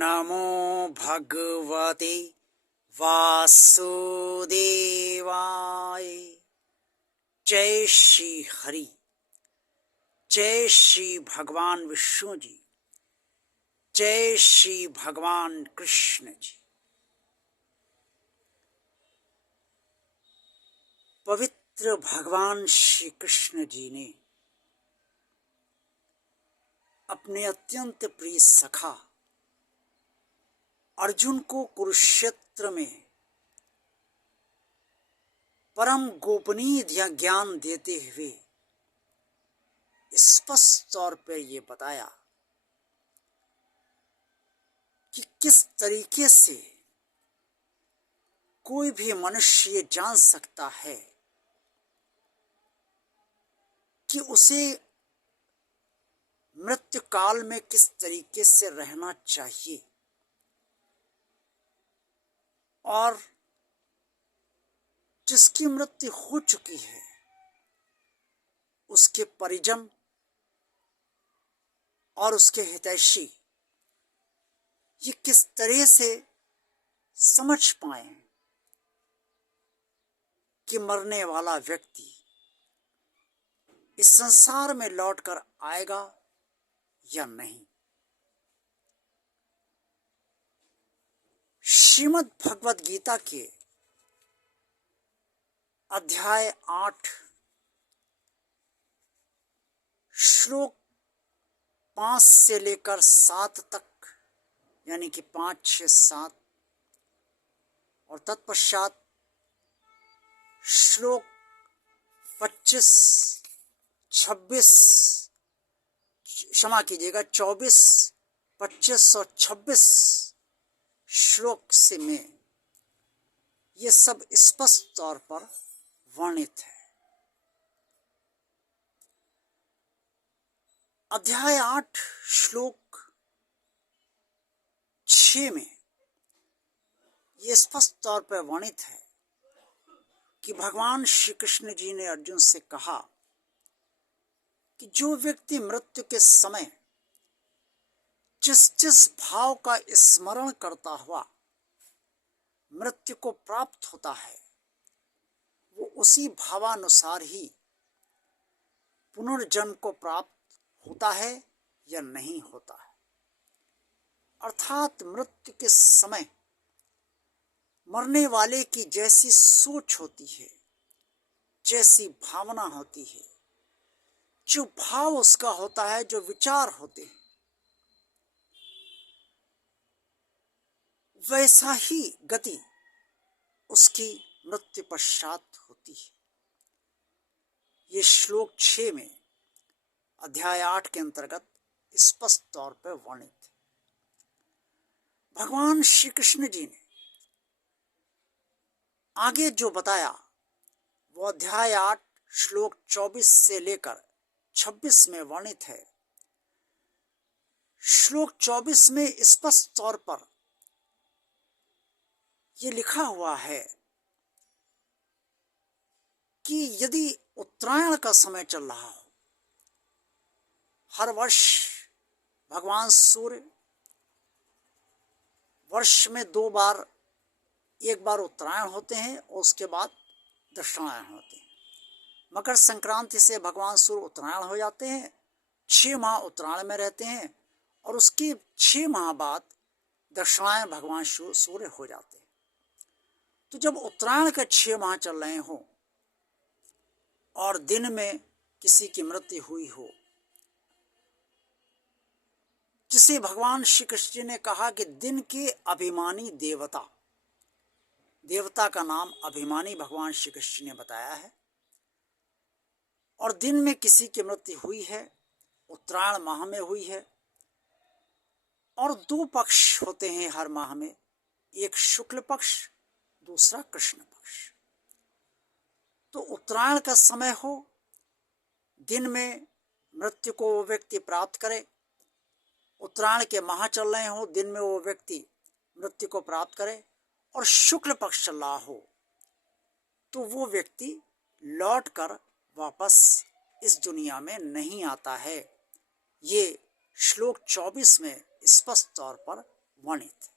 नमो भगवते वासुदेवाय। जय श्री हरि, जय श्री भगवान विष्णु जी, जय श्री भगवान कृष्ण जी। पवित्र भगवान श्री कृष्ण जी ने अपने अत्यंत प्रिय सखा अर्जुन को कुरुक्षेत्र में परम गोपनीय ज्ञान देते हुए स्पष्ट तौर पर यह बताया कि किस तरीके से कोई भी मनुष्य ये जान सकता है कि उसे मृत्यु काल में किस तरीके से रहना चाहिए और जिसकी मृत्यु हो चुकी है उसके परिजन और उसके हितैषी ये किस तरह से समझ पाए कि मरने वाला व्यक्ति इस संसार में लौटकर आएगा या नहीं। श्रीमद् भगवद गीता के अध्याय 8 श्लोक 5 से लेकर 7 तक, यानी कि 5, 6, 7 और तत्पश्चात श्लोक 25, 26, क्षमा कीजिएगा 24, 25 और 26 श्लोक से में ये सब स्पष्ट तौर पर वर्णित है। अध्याय 8 श्लोक 6 में ये स्पष्ट तौर पर वर्णित है कि भगवान श्री कृष्ण जी ने अर्जुन से कहा कि जो व्यक्ति मृत्यु के समय जिस जिस भाव का स्मरण करता हुआ मृत्यु को प्राप्त होता है वो उसी भावानुसार ही पुनर्जन्म को प्राप्त होता है या नहीं होता है। अर्थात मृत्यु के समय मरने वाले की जैसी सोच होती है, जैसी भावना होती है, जो भाव उसका होता है, जो विचार होते हैं, वैसा ही गति उसकी मृत्यु पश्चात होती है। ये श्लोक 6 में अध्याय 8 के अंतर्गत स्पष्ट तौर पर वर्णित है। भगवान श्री कृष्ण जी ने आगे जो बताया वो अध्याय 8 श्लोक 24 से लेकर 26 में वर्णित है। श्लोक 24 में स्पष्ट तौर पर ये लिखा हुआ है कि यदि उत्तरायण का समय चल रहा हो, हर वर्ष भगवान सूर्य वर्ष में 2 बार, एक बार उत्तरायण होते हैं और उसके बाद दक्षिणायन होते हैं। मकर संक्रांति से भगवान सूर्य उत्तरायण हो जाते हैं, 6 माह उत्तरायण में रहते हैं और उसके 6 माह बाद दक्षिणायन भगवान सूर्य हो जाते हैं। तो जब उत्तरायण के 6 माह चल रहे हों और दिन में किसी की मृत्यु हुई हो, जिसे भगवान श्री कृष्ण जी ने कहा कि दिन के अभिमानी देवता, देवता का नाम अभिमानी भगवान श्री कृष्ण ने बताया है, और दिन में किसी की मृत्यु हुई है, उत्तरायण माह में हुई है, और 2 पक्ष होते हैं हर माह में, एक शुक्ल पक्ष, दूसरा कृष्ण पक्ष। तो उत्तरायण का समय हो, दिन में मृत्यु को वो व्यक्ति प्राप्त करे, उत्तरायण के माह चल रहे हो, दिन में वो व्यक्ति मृत्यु को प्राप्त करे, और शुक्ल पक्ष चल रहा हो तो वो व्यक्ति लौटकर वापस इस दुनिया में नहीं आता है। ये श्लोक 24 में स्पष्ट तौर पर वर्णित है।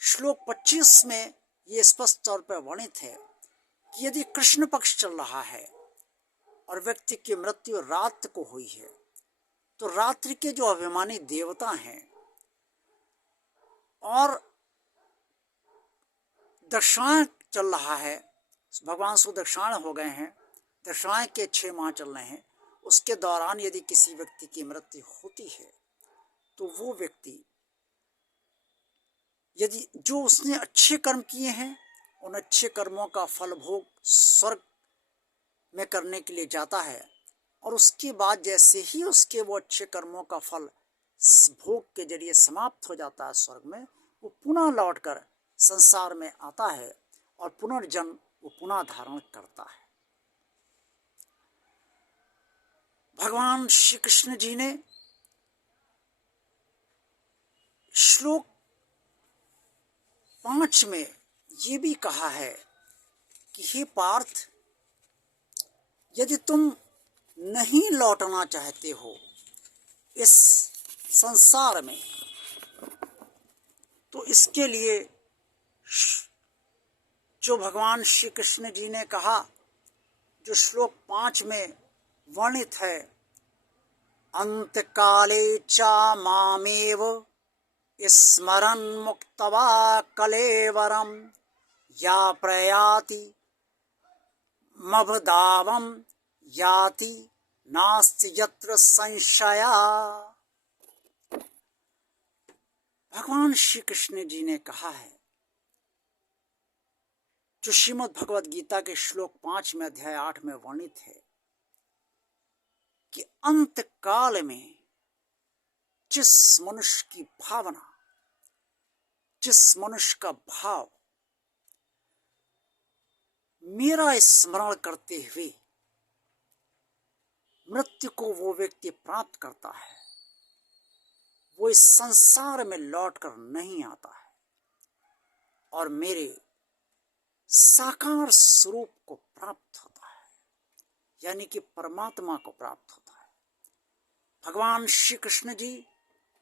श्लोक 25 में ये स्पष्ट तौर पर वर्णित है कि यदि कृष्ण पक्ष चल रहा है और व्यक्ति की मृत्यु रात को हुई है, तो रात्रि के जो अभिमानी देवता हैं और दक्षिणायन चल रहा है, भगवान सुदक्षिणायन हो गए हैं, दक्षिणायन के 6 माह चल रहे हैं, उसके दौरान यदि किसी व्यक्ति की मृत्यु होती है तो वो व्यक्ति यदि जो उसने अच्छे कर्म किए हैं उन अच्छे कर्मों का फल भोग स्वर्ग में करने के लिए जाता है, और उसके बाद जैसे ही उसके वो अच्छे कर्मों का फल भोग के जरिए समाप्त हो जाता है स्वर्ग में, वो पुनः लौटकर संसार में आता है और पुनर्जन्म वो पुनः धारण करता है। भगवान श्री कृष्ण जी ने श्लोक 5 में ये भी कहा है कि हे पार्थ, यदि तुम नहीं लौटना चाहते हो इस संसार में, तो इसके लिए जो भगवान श्री कृष्ण जी ने कहा, जो श्लोक 5 में वर्णित है, अंतकाले चा मामेव स्मरन् मुक्त्वा कलेवरम या प्रयाति मभदावम याति नास्ति यत्र संशया। भगवान श्री कृष्ण जी ने कहा है, जो श्रीमद् भगवद गीता के श्लोक 5 में अध्याय 8 में वर्णित है कि अंत काल में जिस मनुष्य की भावना, जिस मनुष्य का भाव मेरा स्मरण करते हुए मृत्यु को वो व्यक्ति प्राप्त करता है, वो इस संसार में लौटकर नहीं आता है और मेरे साकार स्वरूप को प्राप्त होता है, यानी कि परमात्मा को प्राप्त होता है। भगवान श्री कृष्ण जी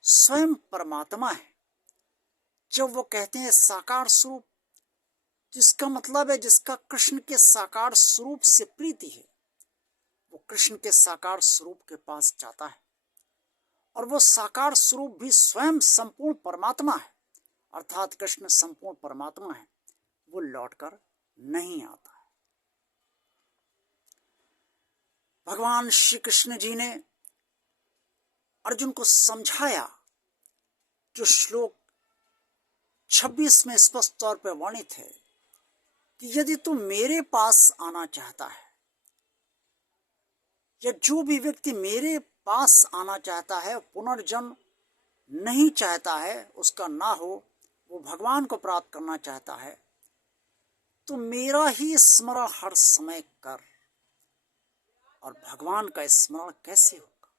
स्वयं परमात्मा है। जब वो कहते हैं साकार स्वरूप, जिसका मतलब है जिसका कृष्ण के साकार स्वरूप से प्रीति है, वो कृष्ण के साकार स्वरूप के पास जाता है, और वो साकार स्वरूप भी स्वयं संपूर्ण परमात्मा है, अर्थात कृष्ण संपूर्ण परमात्मा है, वो लौटकर नहीं आता है। भगवान श्री कृष्ण जी ने अर्जुन को समझाया, जो श्लोक 26 में स्पष्ट तौर पर वर्णित है कि यदि तू मेरे पास आना चाहता है, या जो भी व्यक्ति मेरे पास आना चाहता है, पुनर्जन्म नहीं चाहता है उसका ना हो, वो भगवान को प्राप्त करना चाहता है, तो मेरा ही स्मरण हर समय कर। और भगवान का स्मरण कैसे होगा?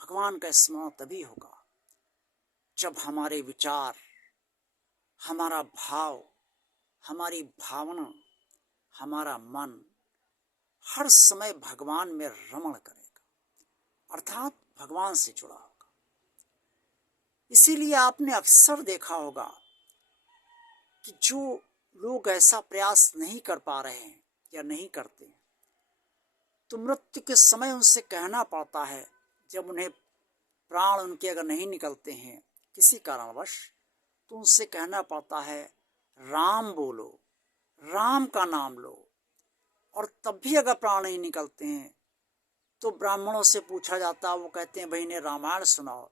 भगवान का स्मरण तभी होगा जब हमारे विचार, हमारा भाव, हमारी भावना, हमारा मन हर समय भगवान में रमण करेगा, अर्थात भगवान से जुड़ा होगा। इसीलिए आपने अक्सर देखा होगा कि जो लोग ऐसा प्रयास नहीं कर पा रहे हैं या नहीं करते, तो मृत्यु के समय उनसे कहना पड़ता है, जब उन्हें प्राण उनके अगर नहीं निकलते हैं किसी कारणवश, तो उनसे कहना पड़ता है राम बोलो, राम का नाम लो। और तब भी अगर प्राण नहीं निकलते हैं तो ब्राह्मणों से पूछा जाता है, वो कहते हैं भाई इन्हें रामायण सुनाओ,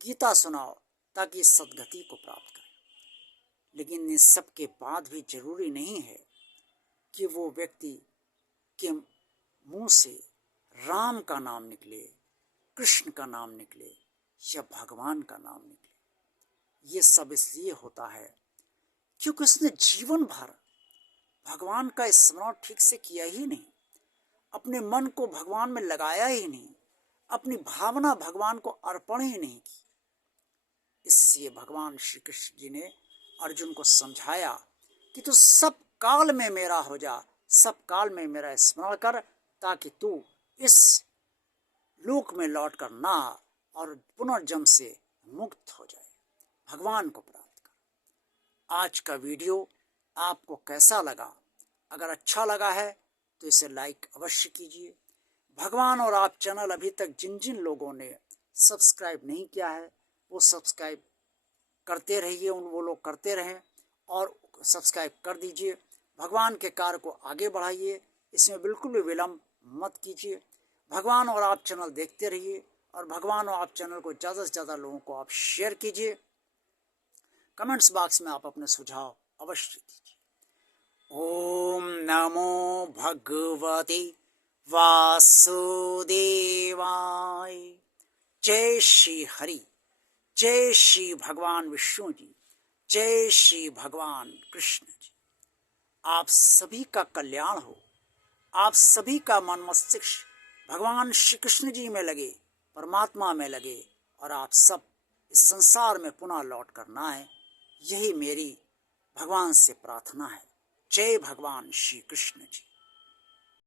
गीता सुनाओ, ताकि इस सदगति को प्राप्त करें। लेकिन इन सब के बाद भी जरूरी नहीं है कि वो व्यक्ति के मुंह से राम का नाम निकले, कृष्ण का नाम निकले या भगवान का नाम निकले। ये सब इसलिए होता है क्योंकि उसने जीवन भर भगवान का स्मरण ठीक से किया ही नहीं, अपने मन को भगवान में लगाया ही नहीं, अपनी भावना भगवान को अर्पण ही नहीं की। इसलिए भगवान श्री कृष्ण जी ने अर्जुन को समझाया कि तू सब काल में मेरा हो जा, सब काल में मेरा स्मरण कर, ताकि तू इस लोक में लौट कर ना और पुनर्जन्म से मुक्त हो जाए। भगवान को प्राप्त करो। आज का वीडियो आपको कैसा लगा? अगर अच्छा लगा है तो इसे लाइक अवश्य कीजिए। भगवान और आप चैनल अभी तक जिन जिन लोगों ने सब्सक्राइब नहीं किया है वो सब्सक्राइब करते रहिए, वो लोग करते रहें और सब्सक्राइब कर दीजिए। भगवान के कार्य को आगे बढ़ाइए, इसमें बिल्कुल भी विलम्ब मत कीजिए। भगवान और आप चैनल देखते रहिए और भगवान और आप चैनल को ज़्यादा से ज़्यादा लोगों को आप शेयर कीजिए। कमेंट्स बॉक्स में आप अपने सुझाव अवश्य दीजिए। ओम नमो भगवते वासुदेवाय। जय श्री हरि, जय श्री भगवान विष्णु जी, जय श्री भगवान कृष्ण जी। आप सभी का कल्याण हो, आप सभी का मन मस्तिष्क भगवान श्री कृष्ण जी में लगे, परमात्मा में लगे और आप सब इस संसार में पुनः लौट करना है, यही मेरी भगवान से प्रार्थना है। जय भगवान श्री कृष्ण जी।